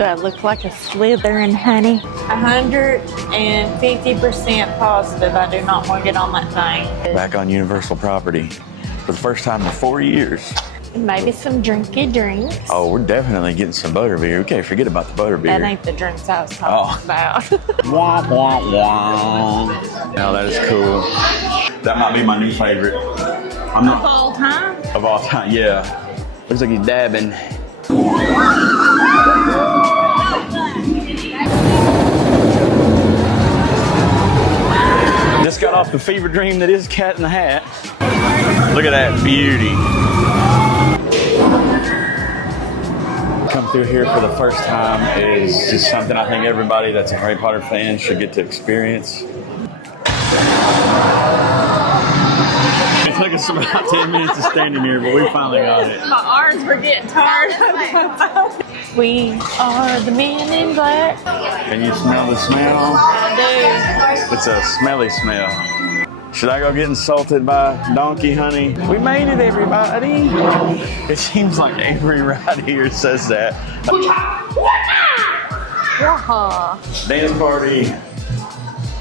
Do I look like a slithering honey? 150% positive I do not want to get on that thing. Back on Universal property for the first time in 4 years. Maybe some drinky drinks. Oh, we're definitely getting some butterbeer. We can't forget about the butterbeer. That ain't the drinks I was talking about. Womp, womp, womp. Now that is cool. That might be my new favorite. I'm not, of all time? Of all time, yeah. Looks like he's dabbing. Just got off the fever dream that is Cat in the Hat. Look at that beauty. Come through here for the first time is just something I think everybody that's a Harry Potter fan should get to experience. It took us about 10 minutes of standing here, but we finally got it. My arms were getting tired. We are the men in black. Can you smell the smell? I do. It's a smelly smell. Should I go get insulted by donkey honey? We made it, everybody. It seems like every ride here says that. Dance party.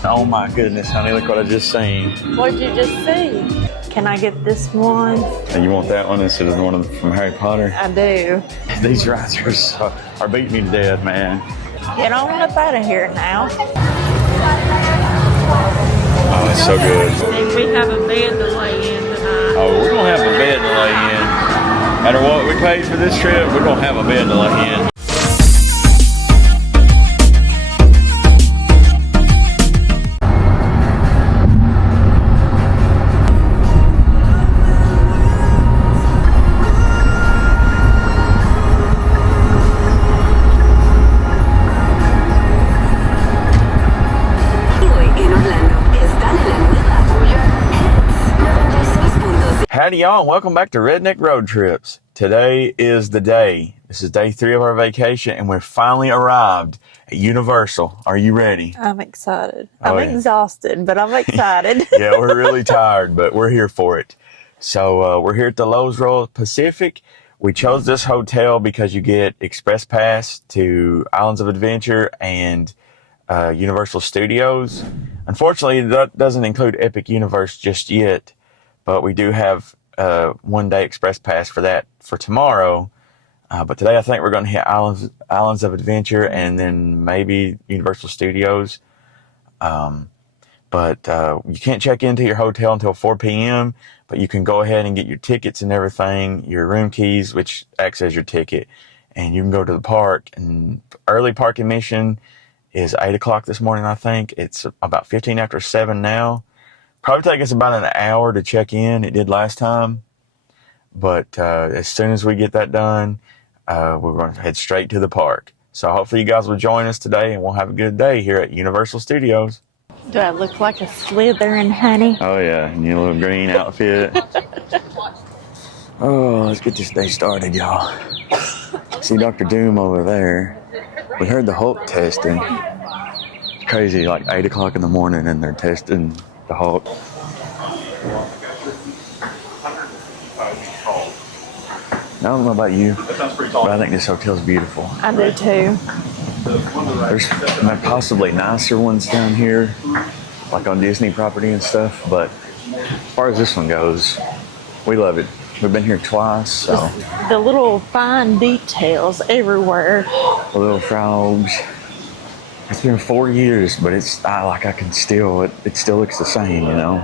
Oh my goodness, honey, look what I just seen. What'd you just see? Can I get this one? And you want that one instead of the one from Harry Potter? I do. These rides are beating me to death, man. Get on up out of here now. Oh, it's so good. And we have a bed to lay in tonight. Oh, we're gonna have a bed to lay in. No matter what we paid for this trip, we're gonna have a bed to lay in. Howdy y'all, and welcome back to Redneck Road Trips. Today is the day. This is day 3 of our vacation, and we're finally arrived at Universal. Are you ready? I'm excited. I'm exhausted, but I'm excited. Yeah, we're really tired, but we're here for it. So we're here at the Loews Royal Pacific. We chose this hotel because you get express pass to Islands of Adventure and Universal Studios. Unfortunately, that doesn't include Epic Universe just yet. But we do have 1 day express pass for that for tomorrow. But today I think we're going to hit Islands of Adventure and then maybe Universal Studios. But you can't check into your hotel until 4 p.m. But you can go ahead and get your tickets and everything, your room keys, which acts as your ticket. And you can go to the park. And early park admission is 8 o'clock this morning, I think. It's about 15 after 7 now. Probably take us about an hour to check in. It did last time. But as soon as we get that done, we're going to head straight to the park. So hopefully you guys will join us today and we'll have a good day here at Universal Studios. Do I look like a slithering honey? Oh yeah, in your little green outfit. Oh, let's get this day started, y'all. See Dr. Doom over there. We heard the Hulk testing. It's crazy, like 8 o'clock in the morning and they're testing the Hulk. I don't know about you, but I think this hotel's beautiful. I do too. There's possibly nicer ones down here, like on Disney property and stuff, but as far as this one goes, we love it. We've been here twice, so. The little fine details everywhere. The little frogs. It's been 4 years, but it's like I can still, it still looks the same, you know?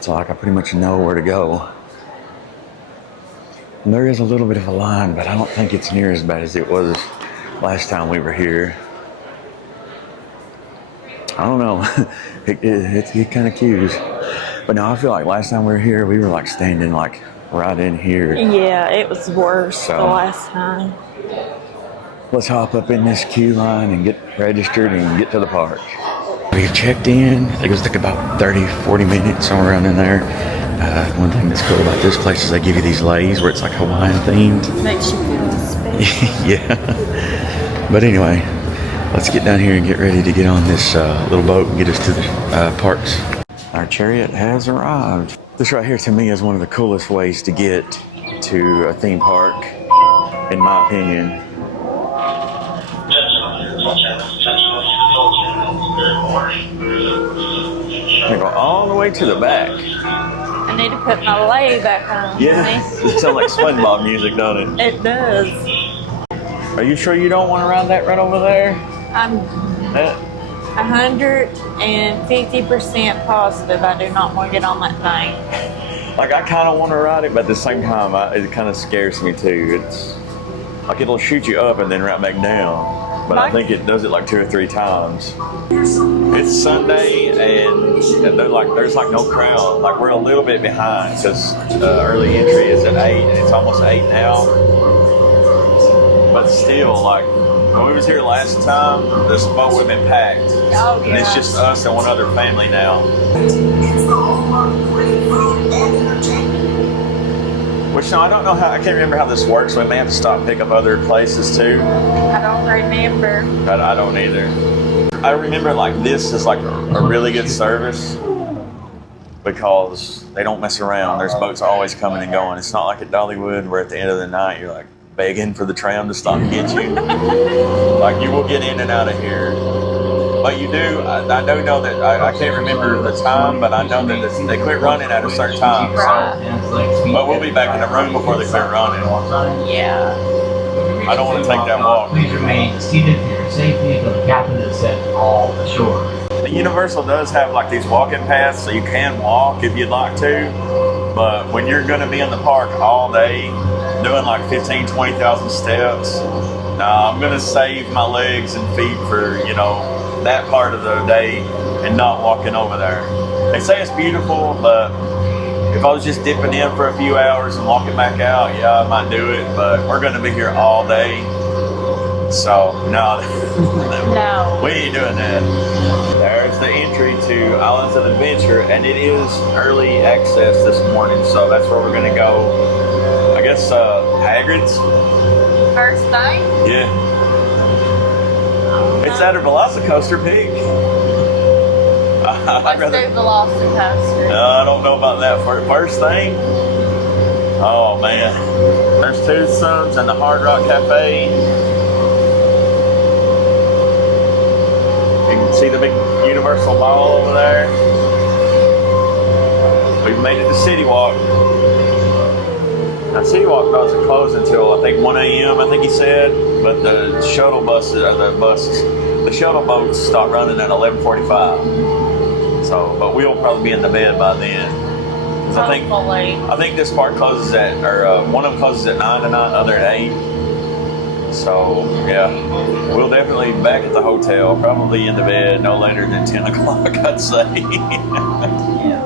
So like I pretty much know where to go. And there is a little bit of a line, but I don't think it's near as bad as it was last time we were here. I don't know. It kind of cues. But no, I feel like last time we were here, we were like standing like right in here. Yeah, it was worse the last time. Let's hop up in this queue line and get registered and get to the park. We've checked in. I think it was like about 30, 40 minutes, somewhere around in there. One thing that's cool about this place is they give you these leis where it's like Hawaiian themed. Makes you feel special. Yeah. But anyway, let's get down here and get ready to get on this little boat and get us to the parks. Our chariot has arrived. This right here to me is one of the coolest ways to get to a theme park, in my opinion. I go all the way to the back. I need to put my lay back on. Yeah, it sounds like SpongeBob music, doesn't it? It does. Are you sure you don't want to ride that right over there? I'm 150% positive I do not want to get on that thing. Like, I kind of want to ride it, but at the same time, it kind of scares me too. It's like it'll shoot you up and then right back down. But I think it does it like 2 or 3 times. It's Sunday and there's like no crowd. Like, we're a little bit behind because early entry is at 8 and it's almost 8 now. But still, like, when we was here last time, this boat would have been packed. Oh, yeah. And it's just us and one other family now. Which, no, I don't know how, I can't remember how this works. We may have to stop and pick up other places too. I don't remember. I don't either. I remember like this is like a really good service because they don't mess around. There's boats always coming and going. It's not like at Dollywood where at the end of the night you're like begging for the tram to stop and get you. Like, you will get in and out of here. But you do, I do know that, I can't remember the time, but I know that they quit running at a certain time. So. But we'll be back in the room before they quit running. Yeah. I don't want to take that walk. Please remain seated for your safety until the captain has set all ashore. The Universal does have like these walking paths, so you can walk if you'd like to. But when you're going to be in the park all day, doing like 15, 20,000 steps, nah, I'm going to save my legs and feet for, you know, that part of the day and not walking over there. They say it's beautiful, but if I was just dipping in for a few hours and walking back out, yeah, I might do it, but we're going to be here all day. So, no, No. we ain't doing that. There's the entry to Islands of Adventure, and it is early access this morning, so that's where we're going to go. I guess Hagrid's. First thing? Yeah. It's at a VelociCoaster peak. Let's do VelociCoaster. I don't know about that. For first thing, oh man, there's Tombstones and the Hard Rock Cafe. You can see the big Universal Mall over there. We've made it to City Walk. Now, City Walk doesn't close until I think 1 a.m. I think he said, but the shuttle the shuttle boats start running at 11:45. So, but we'll probably be in the bed by then. I think this part closes at, or one of them closes at 9 to 9, the other at 8. So, yeah, we'll definitely be back at the hotel, probably in the bed no later than 10 o'clock, I'd say. Yeah.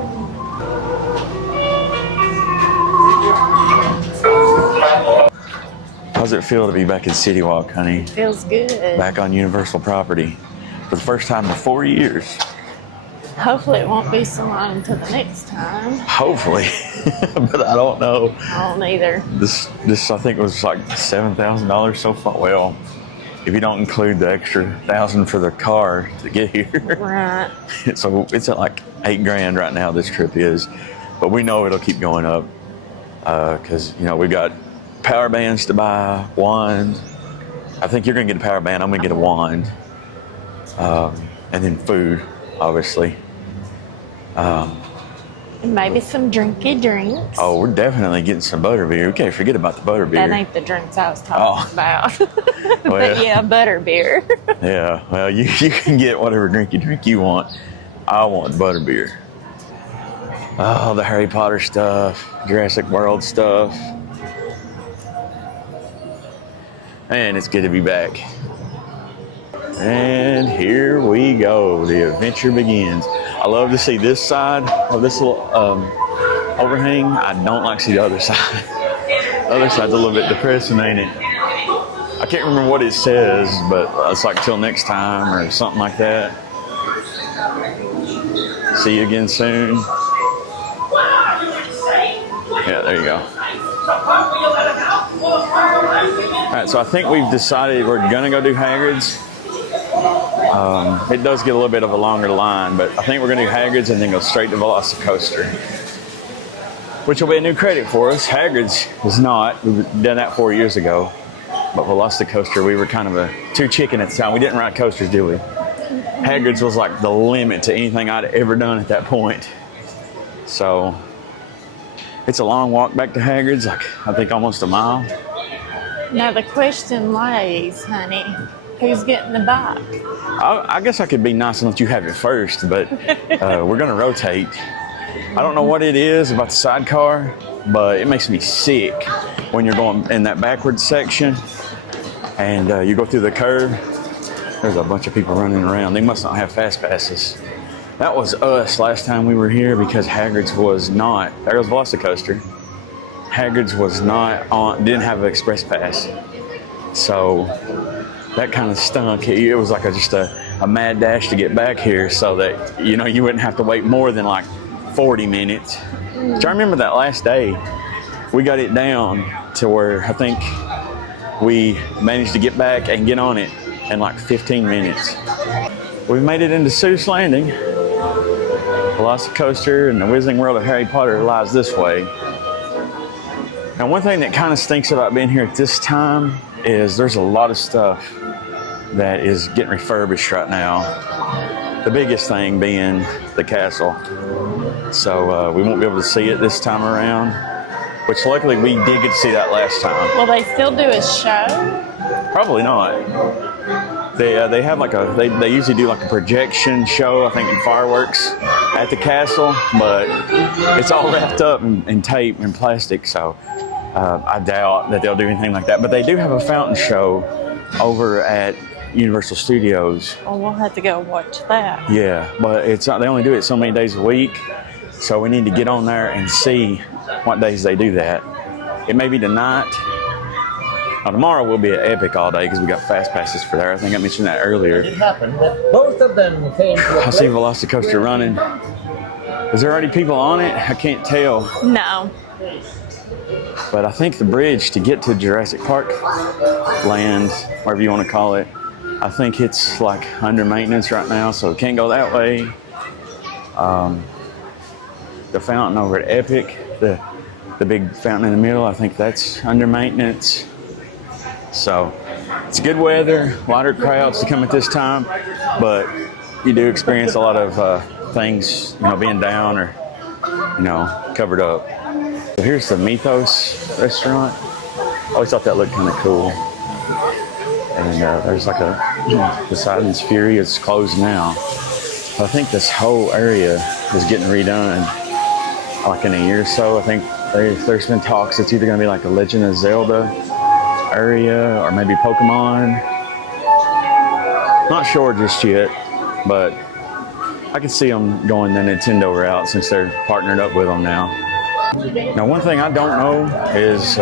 How's it feel to be back in City Walk, honey? Feels good. Back on Universal property for the first time in 4 years. Hopefully it won't be so long until the next time. Hopefully, but I don't know. I don't either. This I think was like $7,000 so far. Well, if you don't include the extra $1,000 for the car to get here. Right. So it's at like $8,000 right now. This trip is, but we know it'll keep going up because you know we got power bands to buy, wand. I think you're gonna get a power band. I'm gonna get a wand, and then food, obviously. Maybe some drinky drinks. Oh, we're definitely getting some butterbeer. We can't forget about the butterbeer. That ain't the drinks I was talking about. Well, But yeah, butterbeer. Yeah, well, you can get whatever drink you want. I want butterbeer. Oh, the Harry Potter stuff, Jurassic World stuff. Man, it's good to be back. And here we go. The adventure begins. I love to see this side of this little overhang. I don't like to see the other side. The other side's a little bit depressing, ain't it? I can't remember what it says, but it's like till next time or something like that. See you again soon. Yeah, there you go. All right, so I think we've decided we're gonna go do Hagrid's. It does get a little bit of a longer line, but I think we're gonna do Hagrid's and then go straight to VelociCoaster, which will be a new credit for us. Hagrid's was not. We've done that 4 years ago. But VelociCoaster, we were kind of too chicken at the time. We didn't ride coasters, did we? Hagrid's was like the limit to anything I'd ever done at that point. So it's a long walk back to Hagrid's, like I think almost a mile. Now the question lays, honey, who's getting the bike? I guess I could be nice and let you have it first, but we're gonna rotate. I don't know what it is about the sidecar, but it makes me sick when you're going in that backwards section and you go through the curve. There's a bunch of people running around. They must not have fast passes. That was us last time we were here because Hagrid's was not. There goes VelociCoaster. Hagrid's was not on, didn't have an express pass. So that kind of stunk. It was like just a mad dash to get back here so that, you know, you wouldn't have to wait more than like 40 minutes. So I remember that last day, we got it down to where I think we managed to get back and get on it in like 15 minutes. We made it into Seuss Landing. VelociCoaster and the Wizarding World of Harry Potter lies this way. Now, one thing that kind of stinks about being here at this time is there's a lot of stuff that is getting refurbished right now. The biggest thing being the castle. So we won't be able to see it this time around, which luckily we did get to see that last time. Will they still do a show? Probably not. They have like they usually do like a projection show, I think, in fireworks at the castle, but it's all wrapped up in tape and plastic, so I doubt that they'll do anything like that. But they do have a fountain show over at Universal Studios. Well, we'll have to go watch that. Yeah, but it's not, they only do it so many days a week, so we need to get on there and see what days they do that. It may be tonight. Now, tomorrow we'll be at Epic all day because we got fast passes for there. I think I mentioned that earlier. It happened that both of them came to a I see VelociCoaster running. Is there already people on it? I can't tell. No. But I think the bridge to get to Jurassic Park land, whatever you want to call it, I think it's like under maintenance right now, so it can't go that way. The fountain over at Epic, the big fountain in the middle, I think that's under maintenance. So it's good weather, lighter crowds to come at this time, but you do experience a lot of things, you know, being down or, you know, covered up. So here's the Mythos restaurant. I always thought that looked kind of cool. And there's like Poseidon's Fury is closed now. I think this whole area is getting redone like in a year or so. I think there's been talks it's either going to be like a Legend of Zelda area or maybe Pokemon. Not sure just yet, but I can see them going the Nintendo route since they're partnered up with them now. Now, one thing I don't know is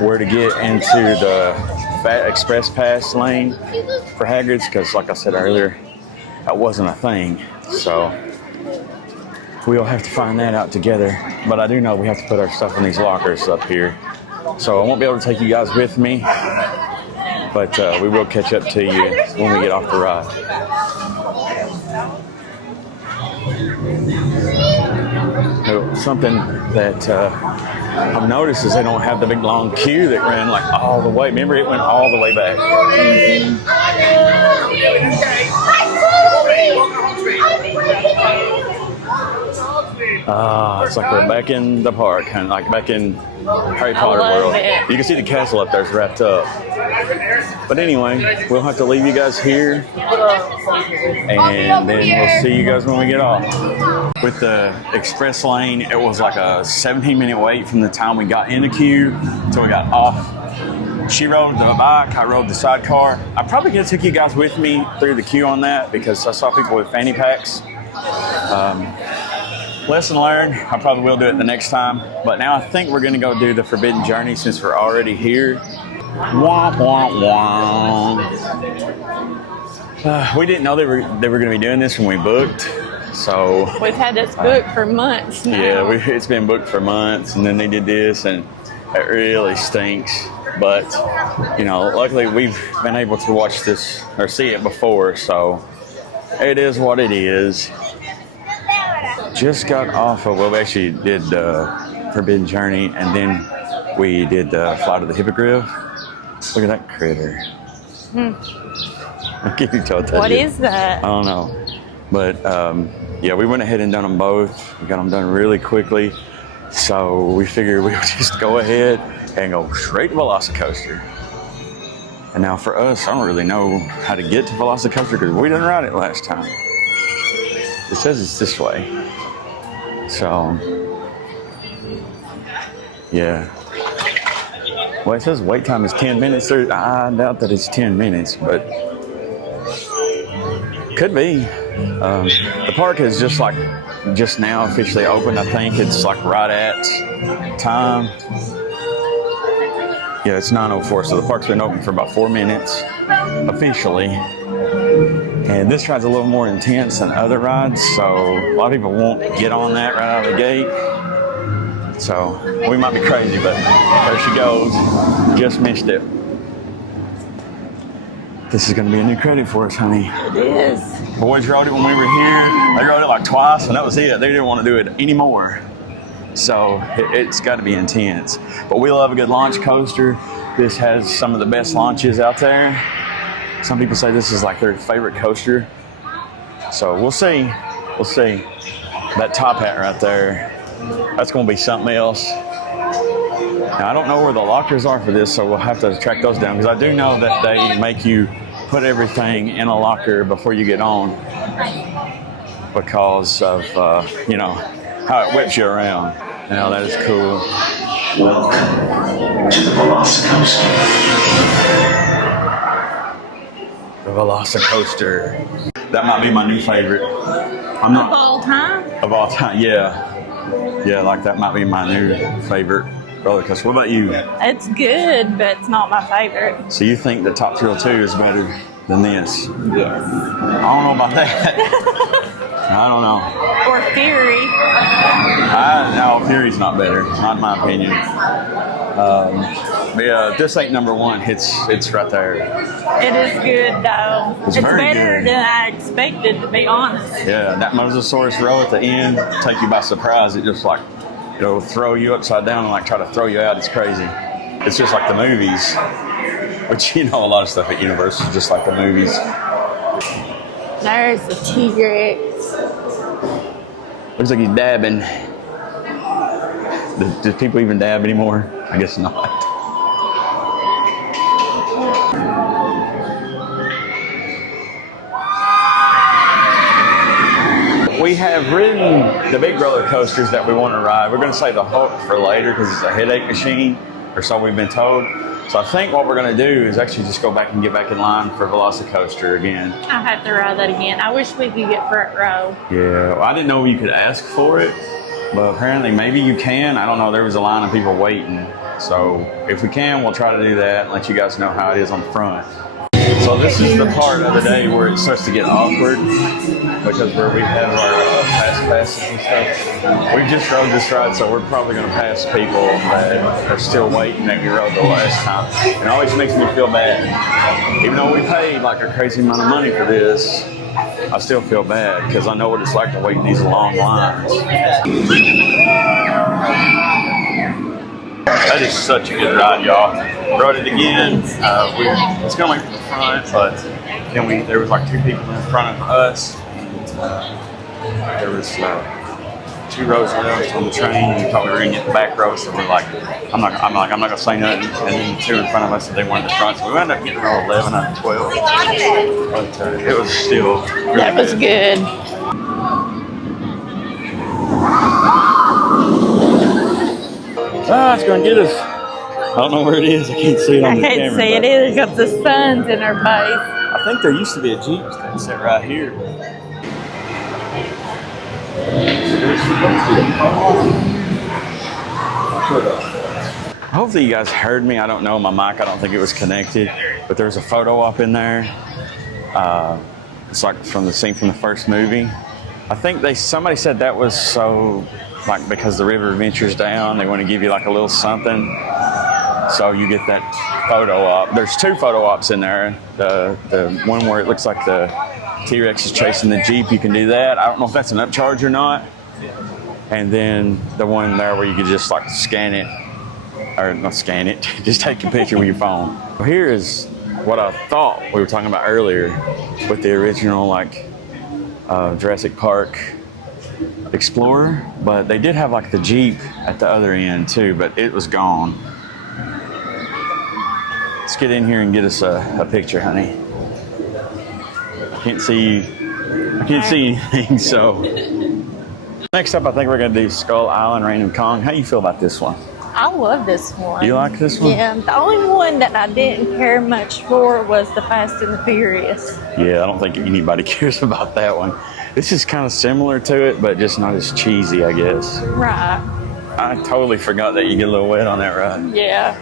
where to get into the Express Pass lane for Hagrid's, because like I said earlier, that wasn't a thing. So we'll have to find that out together. But I do know we have to put our stuff in these lockers up here. So I won't be able to take you guys with me, but we will catch up to you when we get off the ride. Something that I've noticed is they don't have the big long queue that ran like all the way. Remember, it went all the way back. It's like we're back in the park, and like back in Harry Potter world. You can see the castle up there is wrapped up. But anyway, we'll have to leave you guys here, and then we'll see you guys when we get off. With the express lane, it was like a 17-minute wait from the time we got in the queue until we got off. She rode the bike, I rode the sidecar. I probably could have took you guys with me through the queue on that because I saw people with fanny packs. Lesson learned, I probably will do it the next time. But now I think we're gonna go do the Forbidden Journey since we're already here. Womp, womp, womp. We didn't know they were gonna be doing this when we booked. So we've had this booked for months now. Yeah, it's been booked for months, and then they did this, and it really stinks. But, you know, luckily we've been able to watch this or see it before, so it is what it is. Just got off of, well, we actually did Forbidden Journey, and then we did Flight of the Hippogriff. Look at that critter. I can't even tell what that What is that? I don't know. But yeah, we went ahead and done them both. We got them done really quickly. So we figured we would just go ahead and go straight to VelociCoaster. And now for us, I don't really know how to get to VelociCoaster because we didn't ride it last time. It says it's this way. So, yeah. Well, it says wait time is 10 minutes. I doubt that it's 10 minutes, but could be. The park is just now officially opened. I think it's like right at time. Yeah, it's 9:04, so the park's been open for about 4 minutes, officially. And this ride's a little more intense than other rides, so a lot of people won't get on that right out of the gate. So we might be crazy, but there she goes. Just missed it. This is gonna be a new credit for us, honey. It is. Boys rode it when we were here. They rode it like twice, and that was it. They didn't want to do it anymore. So it's got to be intense. But we love a good launch coaster. This has some of the best launches out there. Some people say this is like their favorite coaster. So we'll see. We'll see. That top hat right there, that's going to be something else. Now, I don't know where the lockers are for this, so we'll have to track those down, because I do know that they make you put everything in a locker before you get on because of, you know, how it whips you around. Now that is cool. The VelociCoaster. That might be my new favorite. I'm not Of all time? Of all time, yeah. Yeah, like that might be my new favorite roller coaster. What about you? It's good, but it's not my favorite. So you think the Top Thrill 2 is better than this? Yes. I don't know about that. I don't know. Or Fury. No, Fury's not better, not in my opinion. But yeah, this ain't number one. It's right there. It is good though. It's It's very better good. than I expected, to be honest. Yeah, that Mosasaurus row at the end take you by surprise. It just like, it'll throw you upside down and like try to throw you out. It's crazy. It's just like the movies, which, you know, a lot of stuff at Universal is just like the movies. There's the T-Rex. Looks like he's dabbing. Do people even dab anymore? I guess not. We have ridden the big roller coasters that we want to ride. We're going to save the Hulk for later because it's a headache machine, or so we've been told. So I think what we're going to do is actually just go back and get back in line for VelociCoaster again. I have to ride that again. I wish we could get front row. Yeah, well, I didn't know you could ask for it, but apparently maybe you can. I don't know. There was a line of people waiting. So if we can, we'll try to do that and let you guys know how it is on the front. So this is the part of the day where it starts to get awkward, because where we have our fast passes and stuff. We just rode this ride, so we're probably going to pass people that are still waiting that we rode the last time. It always makes me feel bad. Even though we paid like a crazy amount of money for this, I still feel bad because I know what it's like to wait in these long lines. That is such a good ride, y'all. Rode it again. We was going to the front, but then there was like two people in front of us. And, there was 2 rows left on the train, and we thought we were going to get the back row, so we're like, I'm not going to say nothing. And then the 2 in front of us, they wanted the front, so we ended up getting row 11 out of 12. But it was still really That was good. Ah, it's going to get us. I don't know where it is. I can't see it on I the can't camera. see it either because the sun's in our face. I think there used to be a Jeep that sat right here. Hopefully you guys heard me. I don't know my mic. I don't think it was connected. But there was a photo op in there. It's like from the scene from the first movie. I think somebody said that was so, like, because the river ventures down, they want to give you like a little something. So you get that photo op. There's 2 photo ops in there. The one where it looks like the T-Rex is chasing the Jeep, you can do that. I don't know if that's an upcharge or not. And then the one there where you could just like scan it or not scan it, just take a picture with your phone. Here is what I thought we were talking about earlier with the original like Jurassic Park Explorer, but they did have like the Jeep at the other end too, but it was gone. Let's get in here and get us a picture, honey. I can't see anything, so. Next up, I think we're gonna do Skull Island, Rain and Kong. How you feel about this one? I love this one. You like this one? Yeah, the only one that I didn't care much for was the Fast and the Furious. Yeah, I don't think anybody cares about that one. This is kind of similar to it, but just not as cheesy, I guess. Right. I totally forgot that you get a little wet on that ride. Yeah.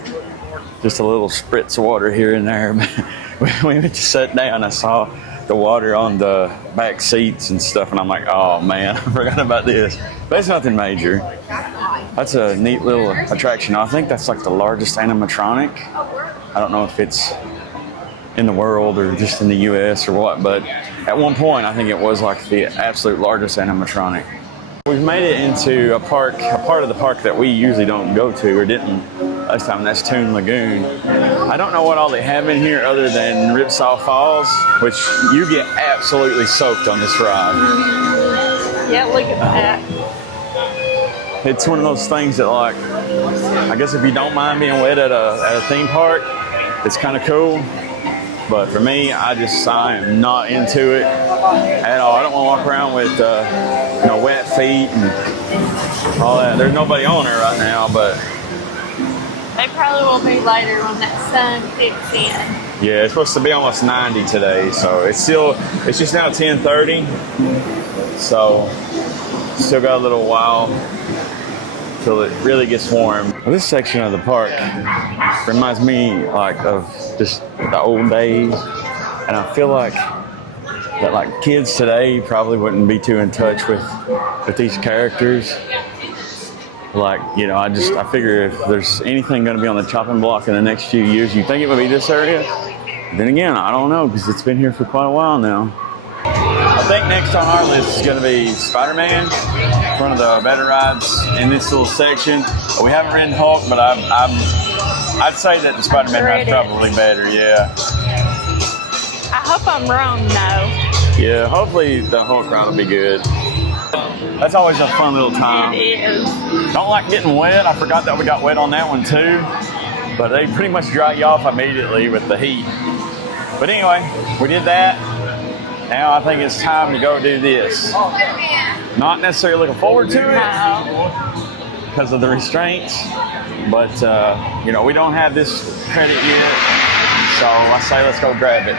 Just a little spritz of water here and there. When we went to sit down, I saw the water on the back seats and stuff, and I'm like, oh man, I forgot about this. But it's nothing major. That's a neat little attraction. I think that's like the largest animatronic. I don't know if it's in the world or just in the US or what, but at one point I think it was like the absolute largest animatronic. We've made it into a part of the park that we usually don't go to or didn't last time, and that's Toon Lagoon. I don't know what all they have in here other than Ripsaw Falls, which you get absolutely soaked on this ride. Yeah, look at that. It's one of those things that, like, I guess if you don't mind being wet at a theme park, it's kind of cool. But for me, I am not into it at all. I don't want to walk around with wet feet and all that. There's nobody on there right now, but They probably will be later when that sun kicks in. yeah, it's supposed to be almost 90 today, so it's just now 10:30, so still got a little while till it really gets warm. Well, this section of the park reminds me like of just the old days, and I feel like that like kids today probably wouldn't be too in touch with these characters. Like, you know, I figure if there's anything going to be on the chopping block in the next few years, you think it would be this area? Then again, I don't know, because it's been here for quite a while now. I think next on our list is going to be Spider-Man, one of the better rides in this little section. We haven't ridden Hulk, but I'd say that the Spider-Man ride's probably better, yeah. I hope I'm wrong, though. Yeah, hopefully the Hulk ride will be good. That's always a fun little time. It is. Don't like getting wet. I forgot that we got wet on that one too. But they pretty much dry you off immediately with the heat. But anyway, we did that. Now I think it's time to go do this. Not necessarily looking forward to it because of the restraints. But, you know, we don't have this credit yet. So I say let's go grab it.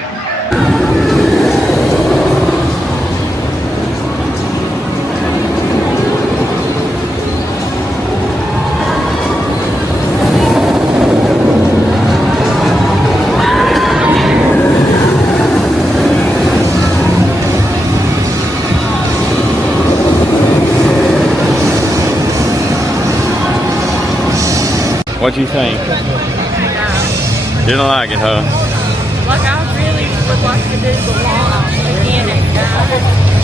What'd you think? Didn't like it, huh? Like, I really would like to do the long beginning,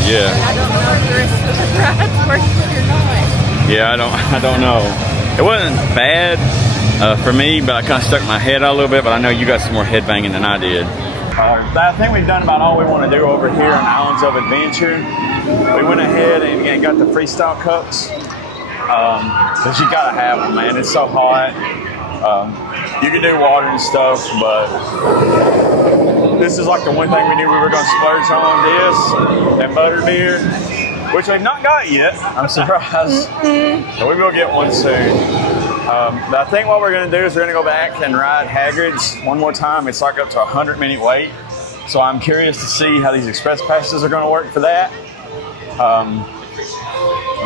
Yeah. I don't know if the rest of the ride's worth it or not. Yeah, I don't know. It wasn't bad for me, but I kind of stuck my head out a little bit, but I know you got some more head banging than I did. I think we've done about all we want to do over here on Islands of Adventure. We went ahead and got the freestyle cups. Because you gotta have them, man. It's so hot. You can do water and stuff, but this is like the one thing we knew we were gonna splurge on, this and Butterbeer, which we've not got yet. I'm surprised. So we will get one soon. But I think what we're gonna do is we're gonna go back and ride Hagrid's one more time. It's like up to 100-minute wait. So I'm curious to see how these express passes are gonna work for that.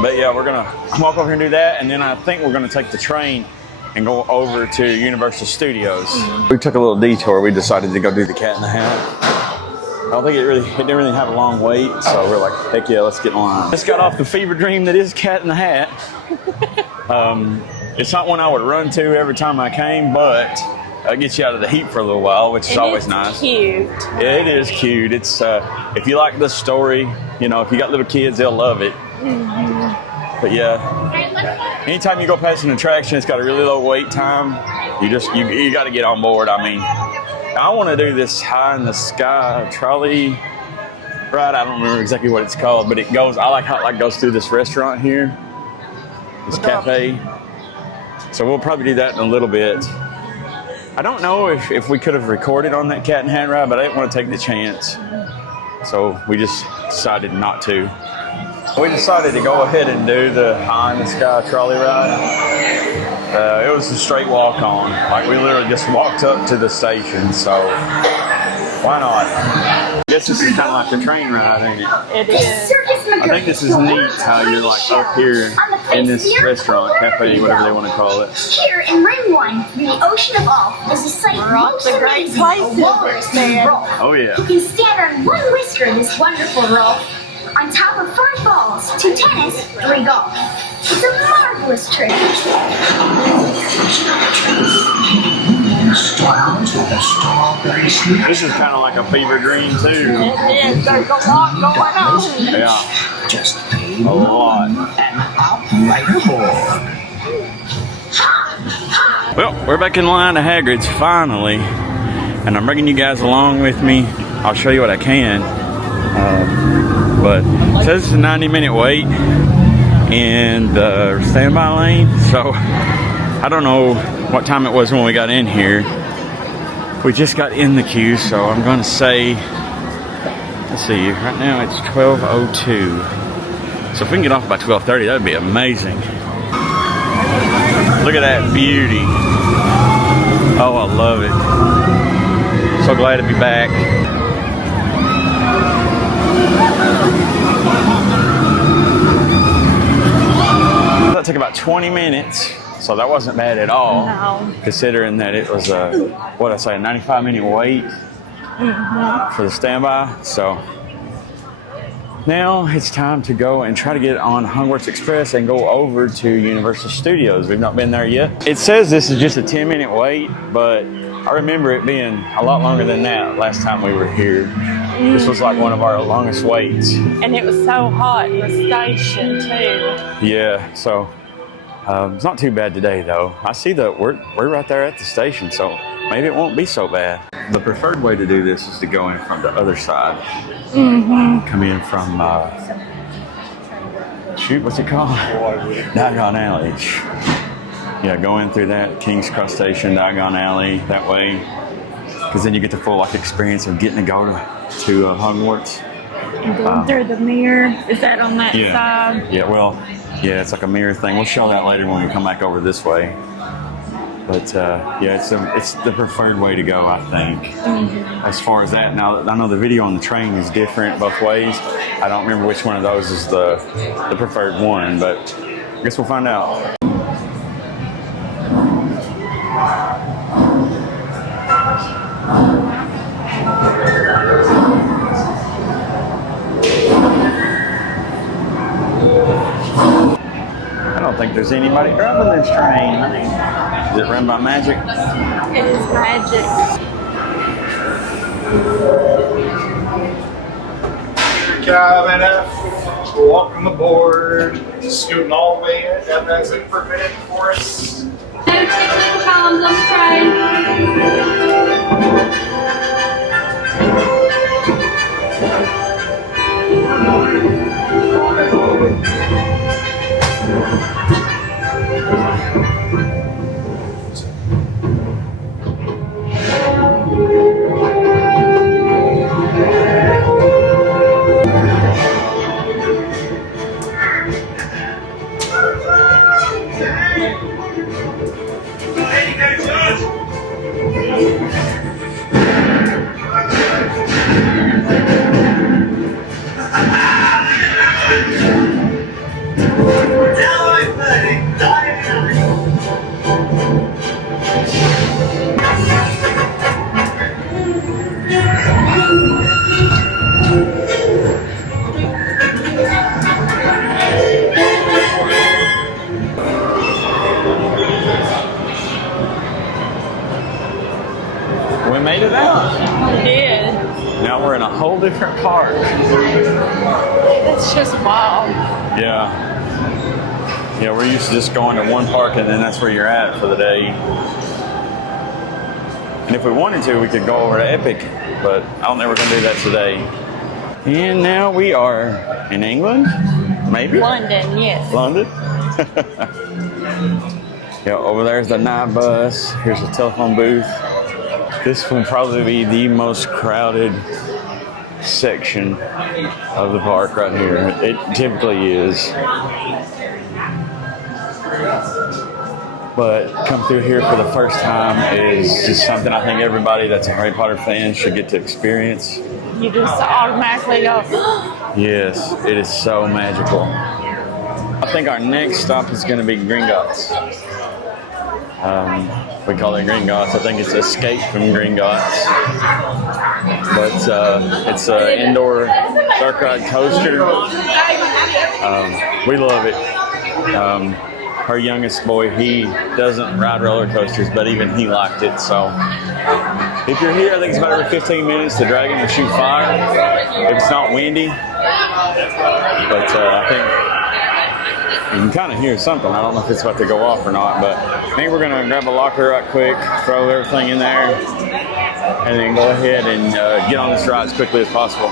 But yeah, we're gonna walk over here and do that, and then I think we're gonna take the train and go over to Universal Studios. We took a little detour. We decided to go do the Cat in the Hat. I don't think it didn't really have a long wait, so we're like, heck yeah, let's get in line. Just got off the fever dream that is Cat in the Hat. It's not one I would run to every time I came, but it gets you out of the heat for a little while, which is always nice. Cute. Yeah, it is cute. It's if you like the story, you know, if you got little kids, they'll love it. But yeah, anytime you go past an attraction, it's got a really low wait time. You got to get on board. I mean, I want to do this high in the sky trolley ride. I don't remember exactly what it's called, but it goes. I like how it goes through this restaurant here, this cafe. So we'll probably do that in a little bit. I don't know if we could have recorded on that Cat and Hat ride, but I didn't want to take the chance. So we just decided not to. We decided to go ahead and do the high in the sky trolley ride. It was a straight walk on. Like we literally just walked up to the station, so why not? I guess this is kind of like the train ride, ain't it? It is. I think this is neat how you're like up here in this restaurant, cafe, whatever they want to call it. Here in Ring 1, the Ocean of All, is a sight most amazing for walrus named Rolf. Oh yeah. You can stand on one whisker, this wonderful Rolf, on top of 5 balls, 2 tennis, 3 golf. It's a marvelous trip. This is kind of like a fever dream too. It is. There's a lot going on. Yeah. Just A lot. and I'll right aboard. Well, we're back in line to Hagrid's finally, and I'm bringing you guys along with me. I'll show you what I can. But it says it's a 90-minute wait in the standby lane, so I don't know what time it was when we got in here. We just got in the queue, so I'm going to say, let's see, right now it's 12:02. So if we can get off by 12:30, that would be amazing. Look at that beauty. Oh, I love it. So glad to be back. That took about 20 minutes, so that wasn't bad at all. No. Considering that it was a, what I say, a 95-minute wait for the standby. So now it's time to go and try to get on Hogwarts Express and go over to Universal Studios. We've not been there yet. It says this is just a 10-minute wait, but I remember it being a lot longer than that last time we were here. This was like one of our longest waits. And it was so hot in the station too. Yeah, so it's not too bad today though. I see that we're right there at the station, so maybe it won't be so bad. The preferred way to do this is to go in from the other side. Come in from, shoot, what's it called? Diagon Alley. Yeah, go in through that, King's Cross Station, Diagon Alley, that way. Because then you get the full experience of getting to go to Hogwarts. And going through the mirror. Is that on that side? Yeah, well, yeah, it's like a mirror thing. We'll show that later when we come back over this way. But yeah, it's the preferred way to go, I think. As far as that, now I know the video on the train is different both ways. I don't remember which one of those is the preferred one, but I guess we'll find out. I don't think there's anybody driving this train. Is it run by magic? It is magic. Coming up, welcome aboard. Scooting all the way in. That bag's in for a minute for us. Columns on the train. We made it out. We did. Now we're in a whole different park. It's just wild. Yeah. Yeah, we're used to just going to one park and then that's where you're at for the day. And if we wanted to, we could go over to Epic, but I don't think we're gonna do that today. And now we are in England, maybe? London, yes. London? Yeah, over there's the night bus. Here's a telephone booth. This will probably be the most crowded section of the park right here. It typically is. But come through here for the first time is just something I think everybody that's a Harry Potter fan should get to experience. You just automatically go, Yes, it is so magical. I think our next stop is going to be Gringotts. We call it Gringotts. I think it's Escape from Gringotts. But it's an indoor dark ride coaster. We love it. Her youngest boy, he doesn't ride roller coasters, but even he liked it. So if you're here, I think it's about every 15 minutes the dragon will shoot fire if it's not windy. But I think you can kind of hear something. I don't know if it's about to go off or not, but I think we're going to grab a locker right quick, throw everything in there, and then go ahead and get on this ride as quickly as possible.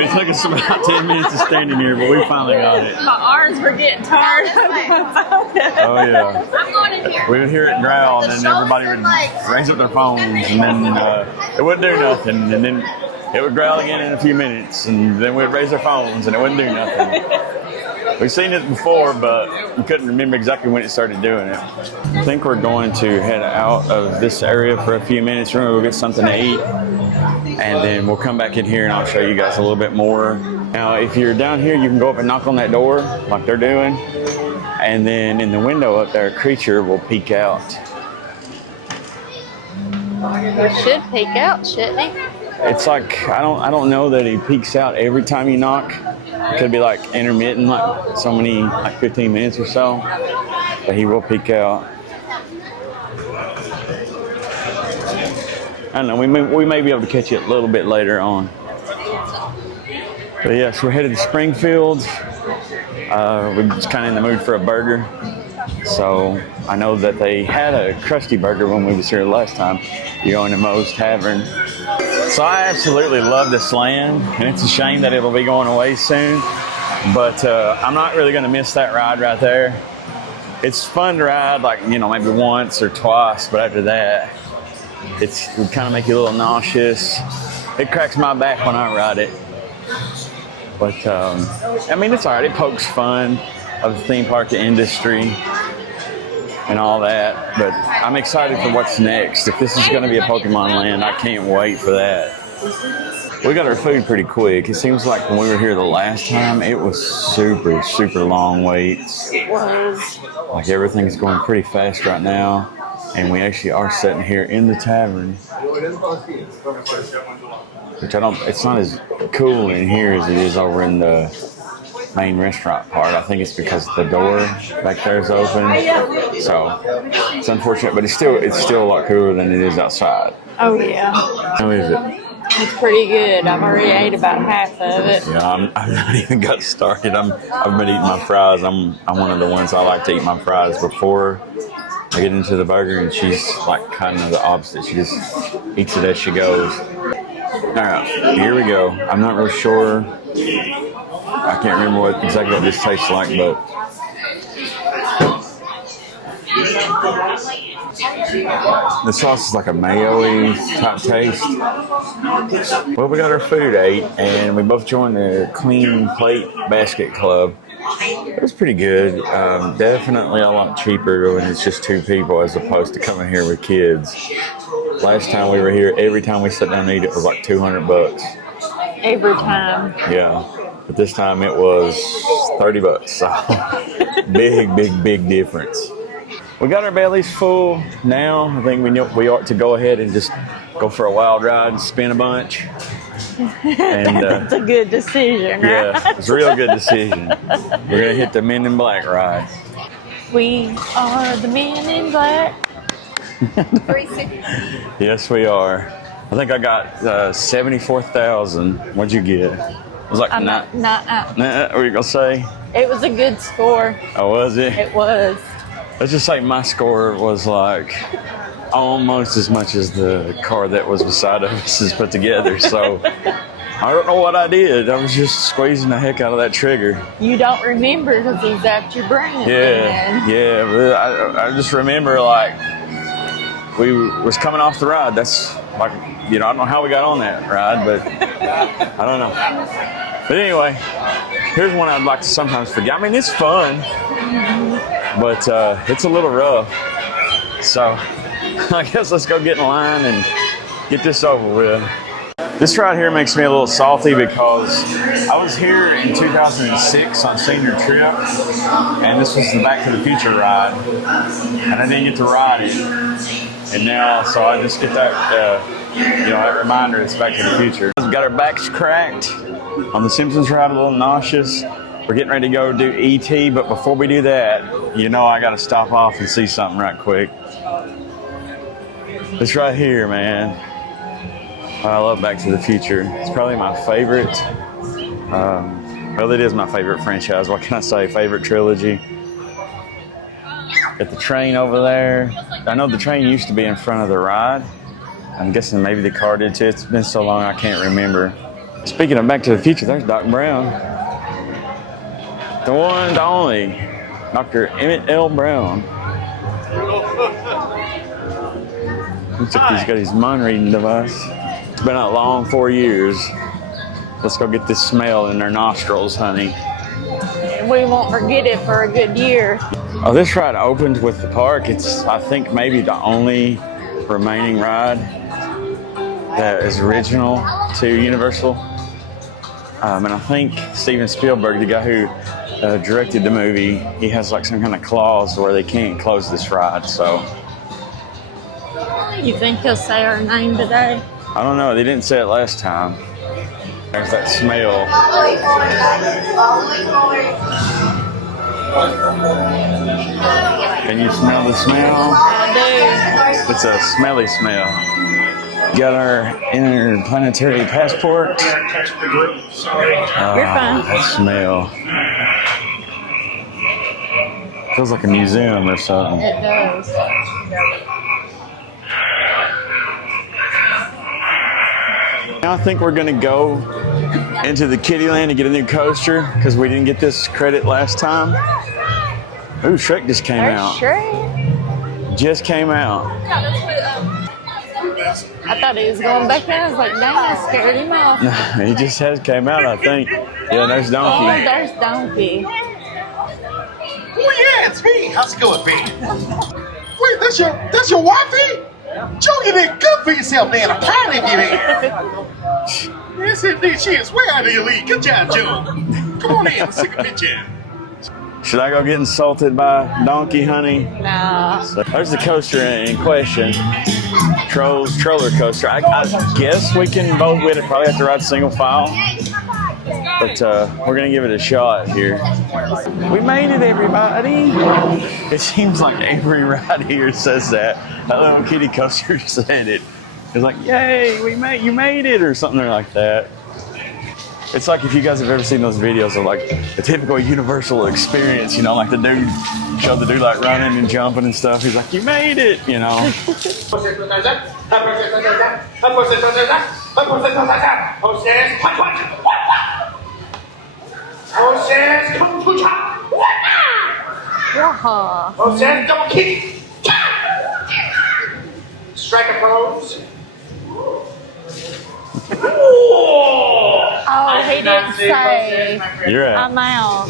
It took us about 10 minutes of standing here, but we finally got it. my arms were getting tired. Oh yeah. I'm going in here. We would hear it growl, and then everybody would raise up their phones, and then it wouldn't do nothing, and then it would growl again in a few minutes, and then we'd raise our phones, and it wouldn't do nothing. We've seen it before, but we couldn't remember exactly when it started doing it. I think we're going to head out of this area for a few minutes. We're going to go get something to eat, and then we'll come back in here and I'll show you guys a little bit more. Now, if you're down here, you can go up and knock on that door like they're doing, and then in the window up there, a creature will peek out. He should peek out, shouldn't he? It's like, I don't know that he peeks out every time you knock. Could be like intermittent, like so many, like 15 minutes or so, but he will peek out. I don't know, we may be able to catch it a little bit later on. But yes, we're headed to Springfield. We're just kind of in the mood for a burger. So I know that they had a Krusty Burger when we was here last time. You go into Moe's Tavern. So I absolutely love this land, and it's a shame that it'll be going away soon. But I'm not really going to miss that ride right there. It's fun to ride, like, you know, maybe once or twice, but after that, it would kind of make you a little nauseous. It cracks my back when I ride it. But, I mean, it's all right. It pokes fun of the theme park industry and all that. But I'm excited for what's next. If this is going to be a Pokemon land, I can't wait for that. We got our food pretty quick. It seems like when we were here the last time, it was super, super long waits. It was. Like everything's going pretty fast right now. And we actually are sitting here in the tavern. Which it's not as cool in here as it is over in the main restaurant part. I think it's because the door back there is open. So it's unfortunate, but it's still a lot cooler than it is outside. Oh yeah. How is it? It's pretty good. I've already ate about half of it. Yeah, I haven't even got started. I've been eating my fries. I'm one of the ones I like to eat my fries before I get into the burger, and she's like kind of the opposite. She just eats it as she goes. All right, here we go. I'm not real sure. I can't remember exactly what this tastes like, but the sauce is like a mayo-y type taste. Well, we got our food ate, and we both joined the Clean Plate Basket Club. It was pretty good. Definitely a lot cheaper when it's just two people as opposed to coming here with kids. Last time we were here, every time we sat down to eat, it was like $200. Every time. Yeah, but this time it was $30. So big difference. We got our bellies full now. I think we ought to go ahead and just go for a wild ride and spin a bunch. And That's a good decision, right? Yeah, it's a real good decision. We're gonna hit the Men in Black ride. We are the Men in Black. 360. Yes, we are. I think I got 74,000. What'd you get? It was like I'm not. What were you gonna say? It was a good score. Oh, was it? It was. Let's just say my score was like almost as much as the car that was beside us is put together. So I don't know what I did. I was just squeezing the heck out of that trigger. You don't remember because he's at your brain. Yeah. But I just remember like we was coming off the ride. That's like, you know, I don't know how we got on that ride, but I don't know. But anyway, here's one I'd like to sometimes forget. I mean, it's fun, but it's a little rough. So I guess let's go get in line and get this over with. This ride here makes me a little salty because I was here in 2006 on senior trip, and this was the Back to the Future ride, and I didn't get to ride it. And now, so I just get that, you know, that reminder it's Back to the Future. We've got our backs cracked on the Simpsons ride, a little nauseous. We're getting ready to go do E.T., but before we do that, you know I got to stop off and see something right quick. This right here, man. I love Back to the Future. It's probably my favorite. Well, it is my favorite franchise. What can I say? Favorite trilogy. Got the train over there. I know the train used to be in front of the ride. I'm guessing maybe the car did too. It's been so long I can't remember. Speaking of Back to the Future, there's Doc Brown. The one, the only, Dr. Emmett L. Brown. Looks like he's got his mind reading device. It's been out long, 4 years. Let's go get this smell in their nostrils, honey. We won't forget it for a good year. Oh, this ride opened with the park. It's, I think, maybe the only remaining ride that is original to Universal. And I think Steven Spielberg, the guy who directed the movie, he has like some kind of clause where they can't close this ride, so. You think he'll say our name today? I don't know, they didn't say it last time. There's that smell. Can you smell the smell? I It's a smelly smell. Got our interplanetary passport. You're fine. That smell. Feels like a museum or do. something. It does. Now I think we're gonna go into the kiddie land and get a new coaster because we didn't get this credit last time. Ooh, Shrek just came out. Shrek. Just came out. I thought he was going back there. I was like, dang, I scared him off. He just has came out, I think. Yeah, there's Oh, Donkey. there's Donkey. Oh yeah, it's me. How's it going, babe? Wait, that's your wifey? Joe, you did good for yourself, man. I'm proud of you, man. Yes, indeed, she is way out of your league. Good job, Joe. Come on in, let's take a picture. Should I go get insulted by Donkey, honey? Nah. So there's the coaster in question. Trolls Troller Coaster. I guess we'd probably have to ride single file. But we're going to give it a shot here. We made it, everybody. It seems like every ride here says that. That little kiddie coaster said it. It's like, yay, you made it, or something like that. It's like if you guys have ever seen those videos of like a typical Universal experience, you know, like the dude showed the dude like running and jumping and stuff. He's like, you made it, you know. Strike a pose. Oh, he didn't say. You're right. I'm out.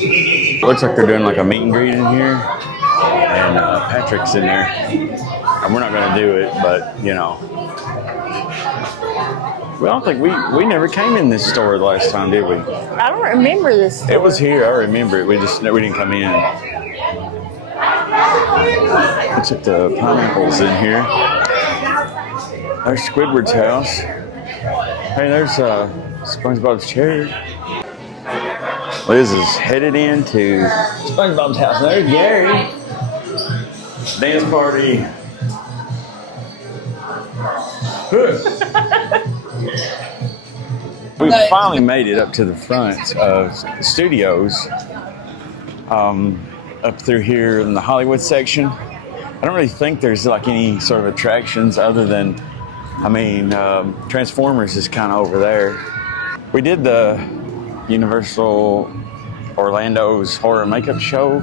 Looks like they're doing like a meet and greet in here. And Patrick's in there. And we're not going to do it, but, you know. Well, I don't think we never came in this store the last time, did we? I don't remember this store. It was here. I remember it. We didn't come in. Let's put the pineapples in here. There's Squidward's house. Hey, there's SpongeBob's chair. Liz is headed into SpongeBob's house. There's Gary. Dance party. We finally made it up to the front of the studios, up through here in the Hollywood section. I don't really think there's like any sort of attractions other than, I mean, Transformers is kind of over there. We did the Universal Orlando's horror makeup show